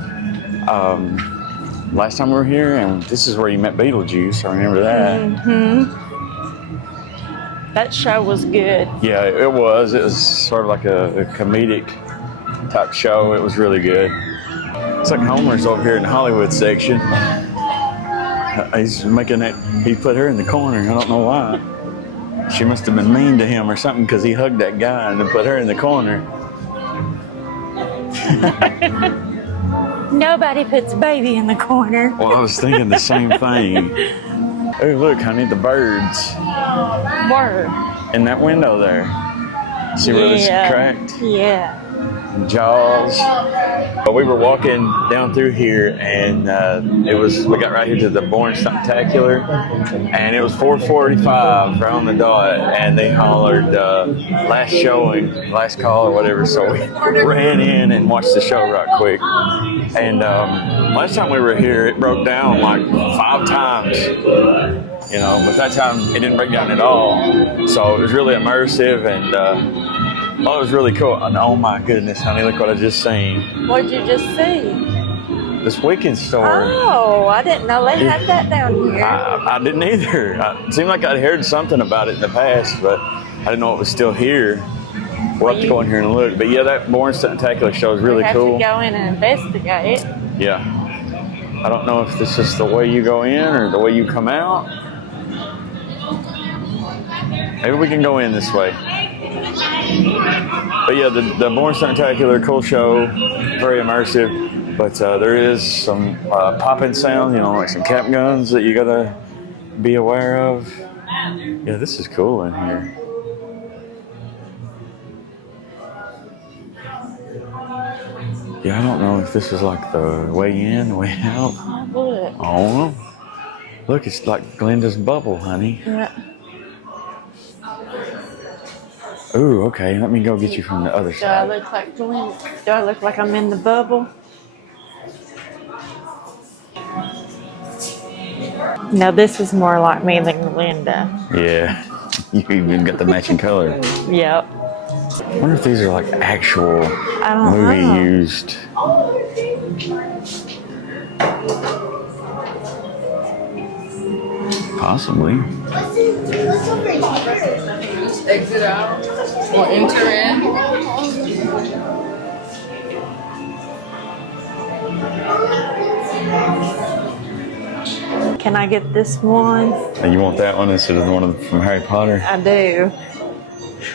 last time we were here, and this is where you met Beetlejuice. I remember that. Mm-hmm. That show was good. Yeah, it was. It was sort of like a comedic type show. It was really good. It's like Homer's over here in the Hollywood section. He's making it. He put her in the corner. I don't know why. She must have been mean to him or something because he hugged that guy and then put her in the corner. Nobody puts baby in the corner. Well, I was thinking the same thing. Oh, look, honey, the birds. Word. In that window there. See where this is cracked? Yeah. Jaws. But we were walking down through here, and we got right here to the Born Spectacular, and it was 4:45 right on the dot, and they hollered last showing, last call or whatever, so we ran in and watched the show right quick. And last time we were here, it broke down like 5 times. You know, but that time it didn't break down at all. So it was really immersive, and it was really cool. And oh my goodness, honey, look what I just seen. What'd you just see? This Wicked store. Oh, I didn't know they had that down here. I didn't either. It seemed like I'd heard something about it in the past, but I didn't know it was still here. We'll have to go in here and look. But yeah, that Born Spectacular show is really cool. We have to go in and investigate. Yeah. I don't know if this is the way you go in or the way you come out. Maybe we can go in this way. But yeah, the Born Spectacular, cool show, very immersive. But there is some popping sound, you know, like some cap guns that you gotta be aware of. Yeah, this is cool in here. Yeah, I don't know if this is like the way in, the way out. Look. I don't know. Look, it's like Glenda's bubble, honey. Yeah. Ooh, okay. Let me go get you from the other Do I side. look like Glenn? Do I look like I'm in the bubble? No, this is more like me than Linda. Yeah. You even got the matching color. Yep. I wonder if these are like actual I don't movie know. used. Possibly. Exit out or enter in. Can I get this one? And you want that one instead of the one from Harry Potter? I do.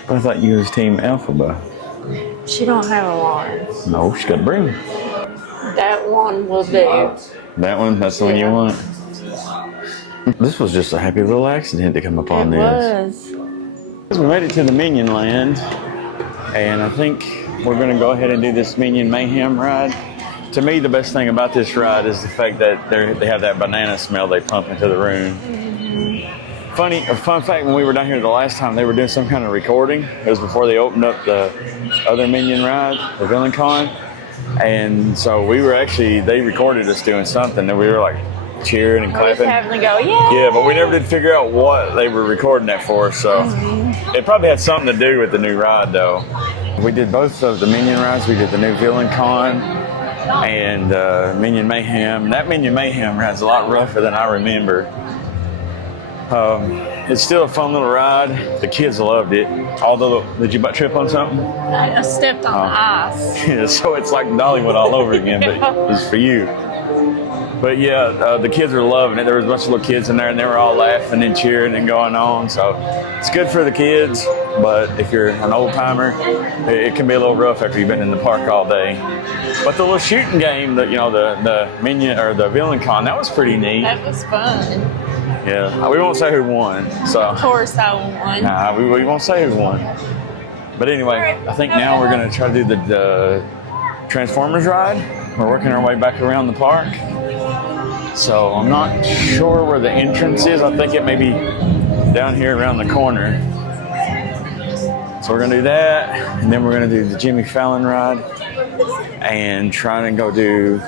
But I thought you was Team Alphaba. She don't have a line. No, she got a broom. That one will do. That one? That's the one you want? This was just a happy little accident to come upon It this. was. We made it to the Minion Land, and I think we're going to go ahead and do this Minion Mayhem ride. To me, the best thing about this ride is the fact that they have that banana smell they pump into the room. A fun fact, when we were down here the last time, they were doing some kind of recording. It was before they opened up the other Minion ride, the Villain Con. And so they recorded us doing something, and we were like cheering and I was clapping. having to go, yeah. Yeah, but we never did figure out what they were recording that for, so it probably had something to do with the new ride, though. We did both of the Minion rides. We did the new Villain Con and Minion Mayhem. That Minion Mayhem ride's a lot rougher than I remember. It's still a fun little ride. The kids loved it. Although, did you trip on something? I stepped on the ice. Yeah, so it's like Dollywood all over again, but it's for you. But yeah, the kids are loving it. There was a bunch of little kids in there, and they were all laughing and cheering and going on. So it's good for the kids, but if you're an old timer, it can be a little rough after you've been in the park all day. But the little shooting game, the Minion or the Villain Con, that was pretty neat. That was fun. Yeah, we won't say who won. So Of course I won. nah, we won't say who won. But anyway, I think now we're gonna try to do the Transformers ride. We're working our way back around the park. So I'm not sure where the entrance is. I think it may be down here around the corner. So we're gonna do that, and then we're gonna do the Jimmy Fallon ride, and try and go do.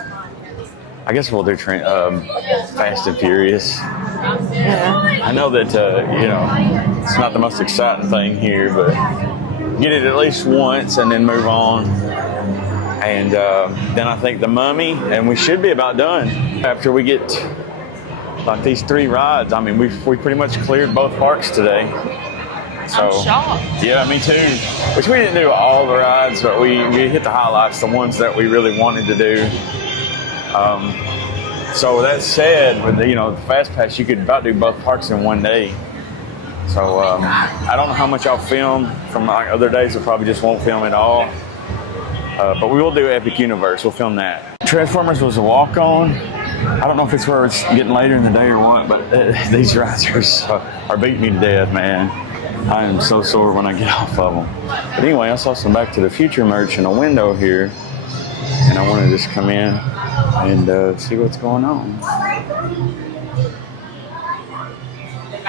I guess we'll do Fast and Furious. Yeah. I know that you know it's not the most exciting thing here, but get it at least once and then move on. And then I think the Mummy, and we should be about done after we get like these 3 rides. I mean, we pretty much cleared both parks today. So, I'm shocked. Yeah, me too. Which we didn't do all the rides, but we hit the highlights, the ones that we really wanted to do. So that said, with the Fast Pass, you could about do both parks in one day. So I don't know how much I'll film from like other days. I probably just won't film at all. But we will do Epic Universe. We'll film that. Transformers was a walk-on. I don't know if it's where it's getting later in the day or what, but these rides are beating me to death, man. I am so sore when I get off of them. But anyway, I saw some Back to the Future merch in a window here, and I want to just come in and see what's going on.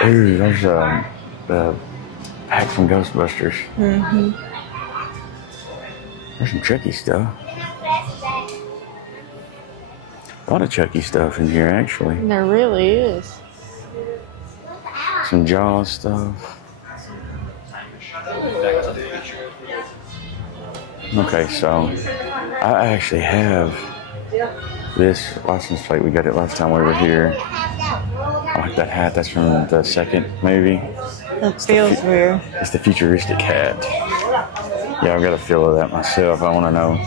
Ooh, there's the pack from Ghostbusters. Mm-hmm. There's some Chucky stuff. A lot of Chucky stuff in here, actually. There really is. Some Jaws stuff. Okay, so I actually have this license plate. We got it last time we were here. I like that hat. That's from the second movie. That feels weird. It's the futuristic hat. Yeah, I've got a feel of that myself. I want to know.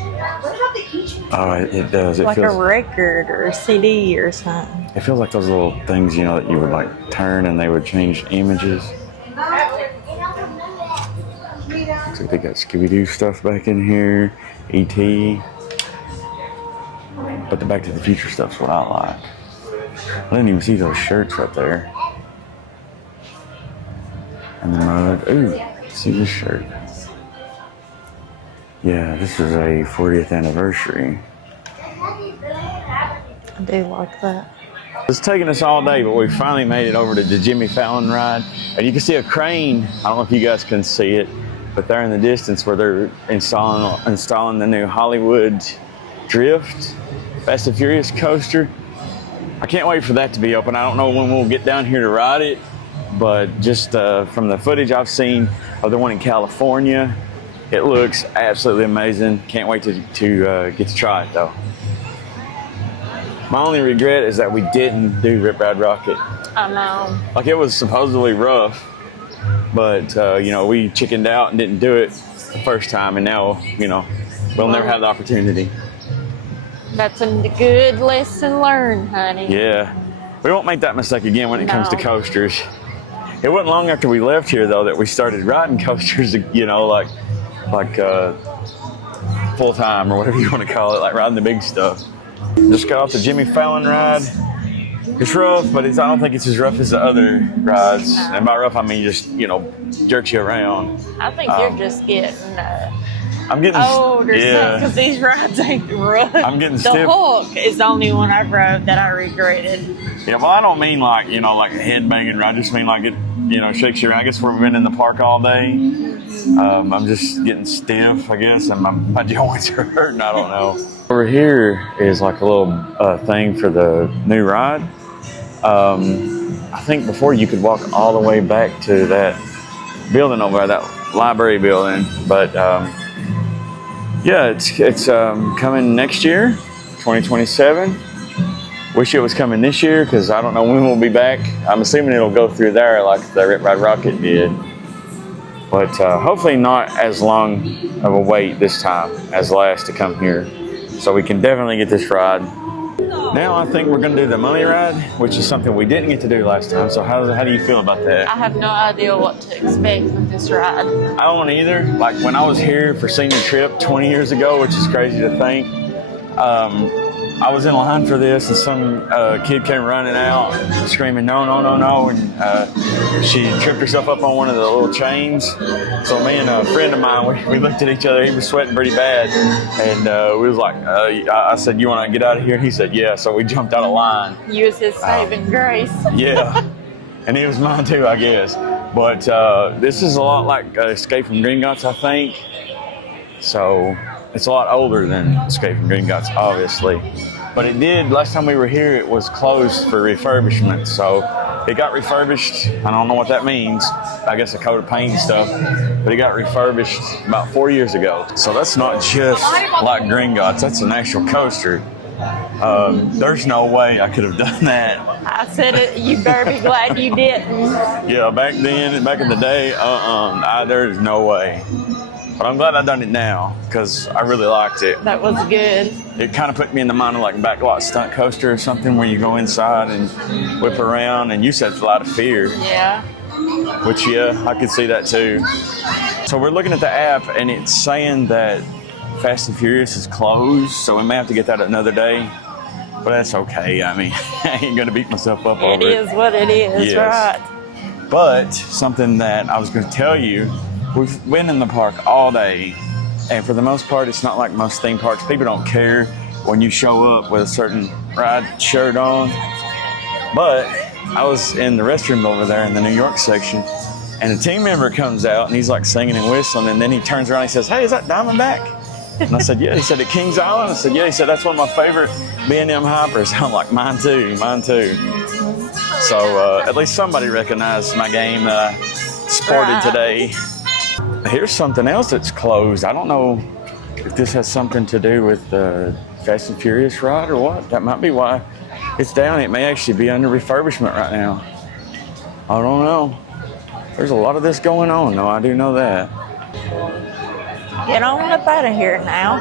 Oh, it does. It like feels a record or a CD or something. It feels like those little things, that you would like turn and they would change images. Looks like they got Scooby-Doo stuff back in here, E.T. But the Back to the Future stuff's what I like. I didn't even see those shirts right there. And the mug. Ooh, see this shirt. Yeah, this is a 40th anniversary. I do like that. It's taken us all day, but we finally made it over to the Jimmy Fallon ride. And you can see a crane. I don't know if you guys can see it, but they're in the distance where they're installing the new Hollywood Drift Fast and Furious coaster. I can't wait for that to be open. I don't know when we'll get down here to ride it, but just from the footage I've seen of the one in California, it looks absolutely amazing. Can't wait to get to try it though. My only regret is that we didn't do Rip Ride Rocket. I know. Like, it was supposedly rough, but we chickened out and didn't do it the first time, and now we'll never have the opportunity. That's a good lesson learned, honey. Yeah, we won't make that mistake again when it comes to coasters. It wasn't long after we left here though that we started riding coasters, like full time or whatever you want to call it, like riding the big stuff. Just got off the Jimmy Fallon ride. It's rough, but I don't think it's as rough as the other rides. And by rough, I mean just, jerks you around. I think you're just getting I'm getting old or something, because these rides ain't rough. I'm getting stiff. The Hulk is the only one I rode that I regretted. Yeah, well, I don't mean like, like a head banging ride. I just mean like it, shakes you around. I guess we've been in the park all day. I'm just getting stiff, I guess, and my joints are hurting. I don't know. Over here is like a little thing for the new ride. I think before you could walk all the way back to that building over there, that library building. But yeah, it's coming next year, 2027. Wish it was coming this year because I don't know when we'll be back. I'm assuming it'll go through there like the Rip Ride Rocket did. But hopefully not as long of a wait this time as last to come here. So we can definitely get this ride. Now I think we're going to do the Mummy ride, which is something we didn't get to do last time. So how do you feel about that? I have no idea what to expect with this ride. I don't either. Like when I was here for senior trip 20 years ago, which is crazy to think, I was in line for this and some kid came running out screaming, no, no, no, no. And she tripped herself up on one of the little chains. So me and a friend of mine, we looked at each other. He was sweating pretty bad. And we was like, I said, you want to get out of here? And he said, yeah. So we jumped out of line. Use his saving grace. Yeah. And it was mine too, I guess. But this is a lot like Escape from Gringotts, I think. So it's a lot older than Escape from Gringotts, obviously. But it did, last time we were here, it was closed for refurbishment. So it got refurbished. I don't know what that means. I guess a coat of paint and stuff. But it got refurbished about 4 years ago. So that's not just like Gringotts, that's an actual coaster. There's no way I could have done that. I said it, you better be glad you didn't. Yeah, back in the day, there's no way. But I'm glad I've done it now because I really liked it. That was good. It kind of put me in the mind of like a backlot stunt coaster or something where you go inside and whip around, and you said Flight of Fear. Yeah. Which, yeah, I could see that too. So we're looking at the app and it's saying that Fast and Furious is closed, so we may have to get that another day. But that's okay. I mean, I ain't gonna beat myself up over it. It is what it is, Yes. right? But something that I was gonna tell you, we've been in the park all day, and for the most part, it's not like most theme parks. People don't care when you show up with a certain ride shirt on. But I was in the restroom over there in the New York section, and a team member comes out, and he's like singing and whistling, and then he turns around and he says, "Hey, is that Diamondback?" And I said, "Yeah." He said, "At Kings Island?" I said, "Yeah." He said, "That's one of my favorite B&M Hypers." I'm like, mine too. So at least somebody recognized my game that I sported today. Here's something else that's closed. I don't know if this has something to do with the Fast and Furious ride or what. That might be why it's down. It may actually be under refurbishment right now. I don't know. There's a lot of this going on, though. I do know that. Get on up out of here now.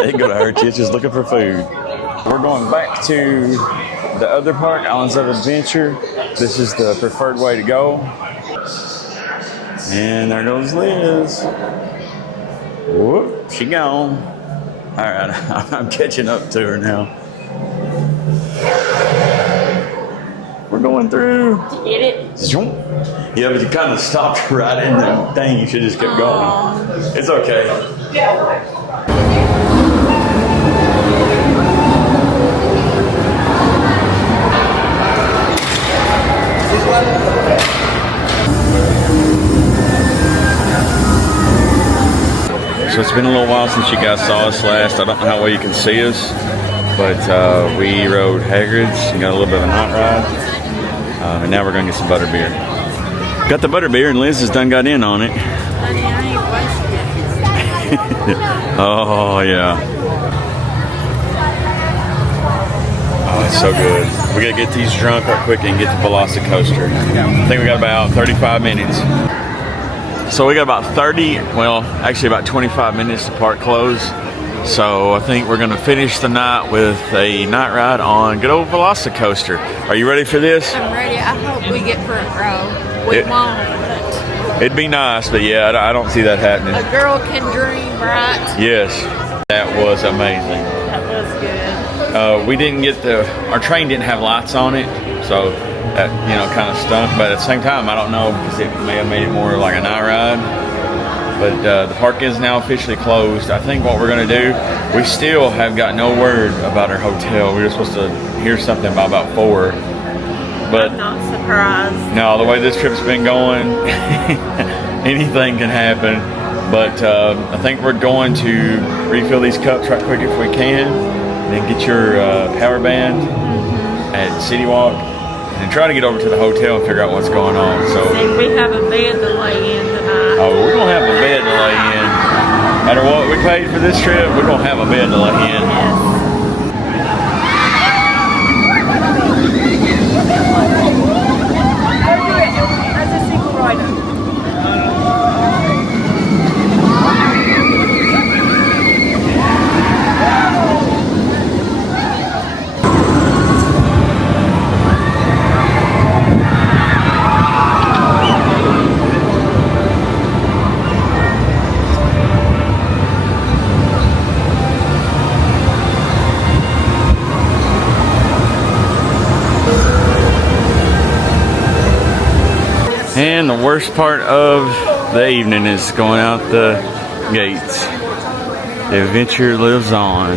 Ain't gonna hurt you. It's just looking for food. We're going back to the other park, Islands of Adventure. This is the preferred way to go. And there goes Liz. Whoop, she gone. All right, I'm catching up to her now. We're going through. Get it? Yeah, but you kind of stopped right in the thing. You should just kept going. It's okay. So it's been a little while since you guys saw us last. I don't know how well you can see us, but we rode Hagrid's and got a little bit of a night ride. And now we're gonna get some Butterbeer. Got the Butterbeer and Liz has done got in on it. Honey, I ain't wasting it. Oh yeah. Oh, it's so good. We gotta get these drunk right quick and get the VelociCoaster. I think we got about 35 minutes. So we got about 25 minutes to park close. So I think we're gonna finish the night with a night ride on good old VelociCoaster. Are you ready for this? I'm ready. I hope we get front row. We won't, but it'd be nice, but yeah, I don't see that happening. a girl can dream, right? Yes, that was amazing. That was good. We didn't get our train didn't have lights on it, so that, kind of stunk. But at the same time, I don't know, because it may have made it more like a night ride. But the park is now officially closed. I think what we're gonna do, we still have got no word about our hotel. We were supposed to hear something by about 4. But I'm not surprised. no, the way this trip's been going, anything can happen. But I think we're going to refill these cups right quick if we can, and then get your power band at City Walk, and try to get over to the hotel and figure out what's going on. So See, we have a bed to lay in tonight. oh, we're gonna have a bed to lay in. No matter what we paid for this trip, we're gonna have a bed to lay in. Yes. As a single rider. And the worst part of the evening is going out the gates. The adventure lives on.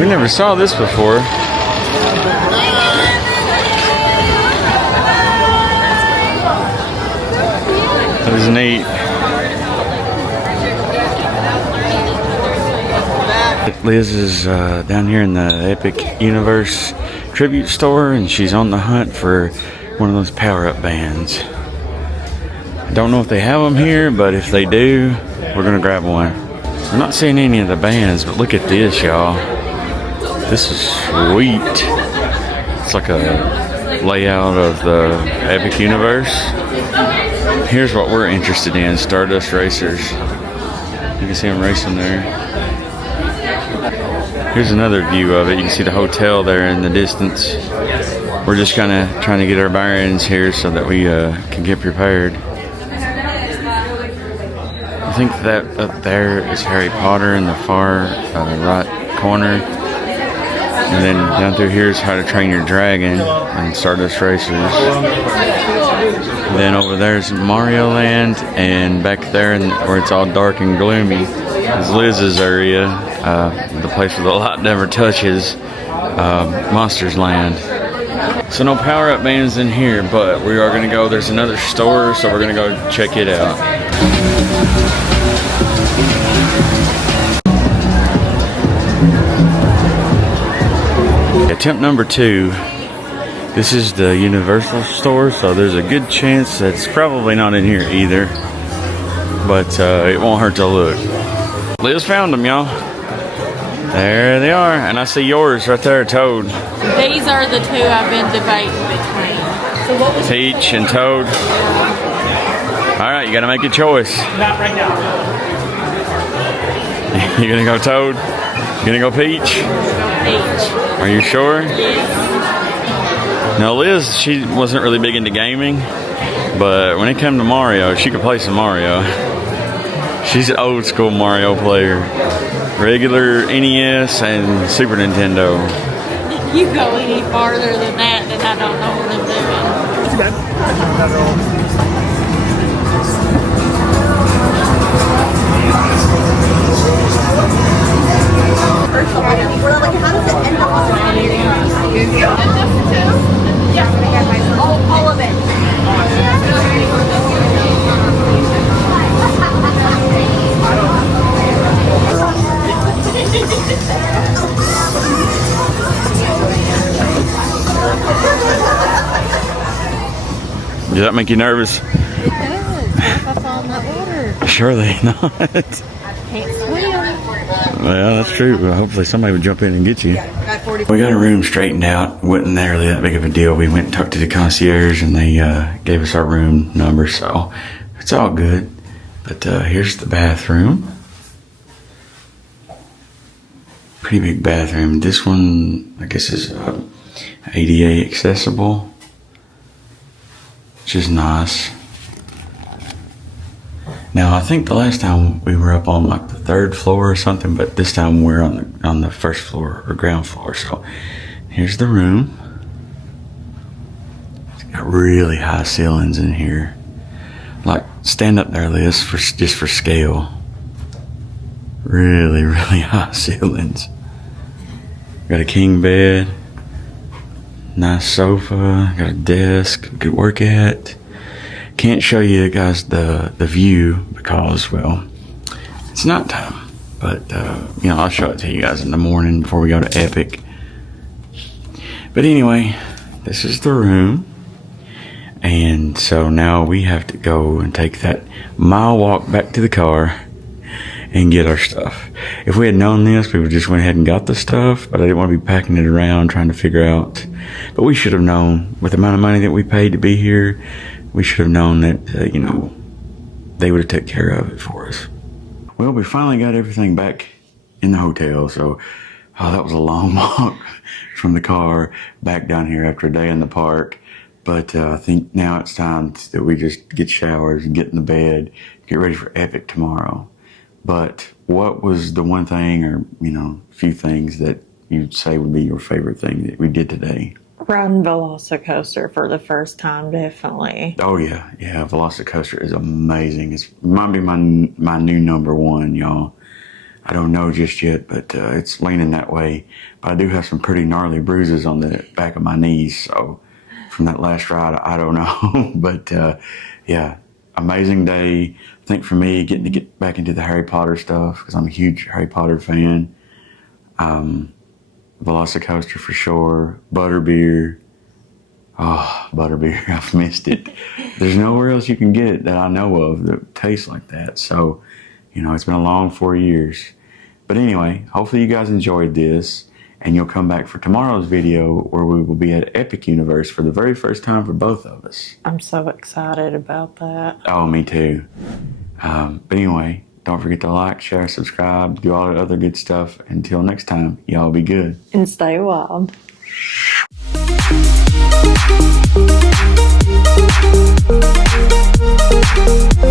We never saw this before. is neat. Liz is down here in the Epic Universe tribute store, and she's on the hunt for one of those power-up bands. I don't know if they have them here, but if they do, we're gonna grab one. I'm not seeing any of the bands, but look at this, y'all. This is sweet. It's like a layout of the Epic Universe. Here's what we're interested in, Stardust Racers. You can see them racing there. Here's another view of it. You can see the hotel there in the distance. We're just kind of trying to get our bearings here so that we can get prepared. I think that up there is Harry Potter in the far right corner. And then down through here is How to Train Your Dragon and Stardust Racers. And then over there is Mario Land, and back there where it's all dark and gloomy is Liz's area, the place where the light never touches, Monsters Land. So no power-up bands in here, but we are going to go, there's another store, so we're going to go check it out. Attempt number 2. This is the Universal store, so there's a good chance that it's probably not in here either, but it won't hurt to look. Liz found them, y'all. There they are, and I see yours right there, Toad. These are the two I've been debating between. So what was Peach and Toad. All right, you got to make a choice. Not right now. You gonna go Toad? You gonna go Peach? Peach? Are you sure? Yes. Now Liz, she wasn't really big into gaming, but when it came to Mario, she could play some Mario. She's an old school Mario player. Regular NES and Super Nintendo. You go any farther than that, then I don't know what I'm doing. All of it. Does that make you nervous? It does. That's on the order. Surely not. Can't swim. Well, that's true. Well, hopefully somebody would jump in and get you. We got a room straightened out. Wasn't really that big of a deal. We went and talked to the concierge, and they gave us our room number, so it's all good. But here's the bathroom. Pretty big bathroom. This one, I guess, is ADA accessible, which is nice. Now, I think the last time we were up on like the 3rd floor or something, but this time we're on the 1st floor or ground floor. So here's the room. It's got really high ceilings in here. Like, stand up there, Liz, just for scale. Really, really high ceilings. Got a king bed, nice sofa, got a desk we could work at. Can't show you guys the view because, well, it's nighttime. But, you know, I'll show it to you guys in the morning before we go to Epic. But anyway, this is the room. And so now we have to go and take that mile walk back to the car and get our stuff. If we had known this, we would just went ahead and got the stuff, but I didn't want to be packing it around trying to figure out. But we should have known, with the amount of money that we paid to be here, we should have known that, you know, they would have taken care of it for us. Well, we finally got everything back in the hotel, so that was a long walk from the car back down here after a day in the park. But I think now it's time that we just get showers and get in the bed, get ready for Epic tomorrow. But what was the one thing, or, you know, few things that you'd say would be your favorite thing that we did today? Riding VelociCoaster for the first time, definitely. Oh yeah, VelociCoaster is amazing. It might be my new number 1, y'all. I don't know just yet, but it's leaning that way. But I do have some pretty gnarly bruises on the back of my knees, so from that last ride, I don't know. But yeah, amazing day. I think for me, getting to get back into the Harry Potter stuff, because I'm a huge Harry Potter fan. VelociCoaster for sure. Butterbeer. Oh, Butterbeer. I've missed it. There's nowhere else you can get it that I know of that tastes like that. So, you know, it's been a long 4 years. But anyway, hopefully you guys enjoyed this, and you'll come back for tomorrow's video where we will be at Epic Universe for the very first time for both of us. I'm so excited about that. Oh, me too. But anyway, don't forget to like, share, subscribe, do all the other good stuff. Until next time, y'all be good. And stay wild. Thank you.